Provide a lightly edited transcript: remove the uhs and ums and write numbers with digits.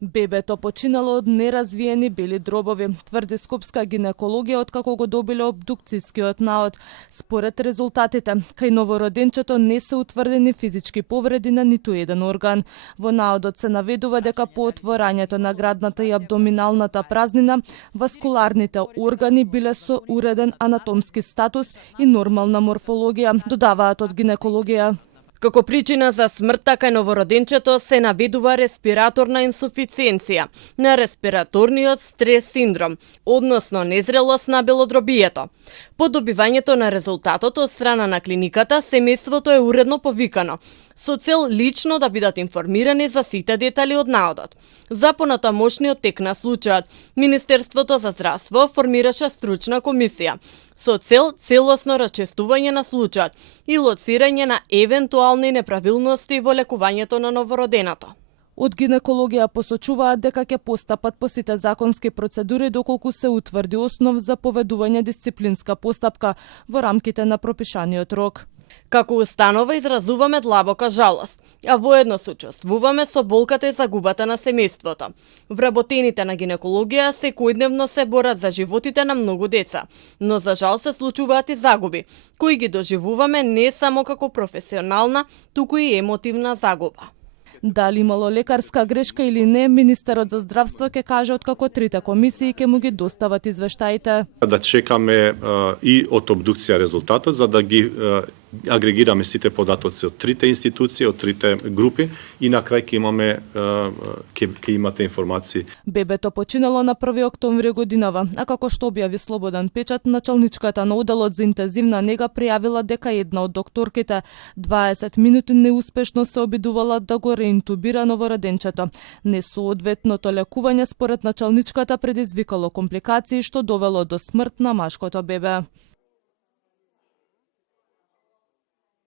Бебето починало од неразвиени бели дробови, тврди скопска гинекологија откако го добиле обдукцијскиот наод. Според резултатите, кај новороденчето не се утврдени физички повреди на ниту еден орган. Во наодот се наведува дека по отворањето на градната и абдоминалната празнина, васкуларните органи биле со уреден анатомски статус и нормална морфологија, додаваат од гинекологија. Како причина за смртта кај новороденчето се наведува респираторна инсуфициенција на респираторниот стрес синдром, односно незрелост на белодробието. По добивањето на резултатот од страна на клиниката, семејството е уредно повикано, со цел лично да бидат информирани за сите детали од наодот. За понатамошниот тек на случајот, Министерството за здравство формираше стручна комисија со цел целосно расчистување на случајот и лоцирање на евентуални неправилности во лекувањето на новороденото. Од гинекологија посочуваат дека ќе постапат по сите законски процедури доколку се утврди основ за поведување дисциплинска постапка во рамките на пропишаниот рок. Како установа изразуваме длабока жалост, а воедно сочувствуваме со болката и загубата на семејството. Вработените на гинекологија секојдневно се борат за животите на многу деца, но за жал се случуваат и загуби, кои ги доживуваме не само како професионална, туку и емотивна загуба. Дали имало лекарска грешка или не, Министерот за здравство ќе каже откако трите комисии ќе му ги достават извештаите. Да чекаме и од обдукција резултатот за да ги агрегираме сите податоци од трите институции, од трите групи и на крај ќе имате информации. Бебето починало на 1 октомври годинава, а како што објави Слободен печат, началничката на оделот за интензивна нега пријавила дека една од докторките 20 минути неуспешно се обидувала да го реинтубира новороденчето. Несоодветното лекување според началничката предизвикало компликации што довело до смрт на машкото бебе.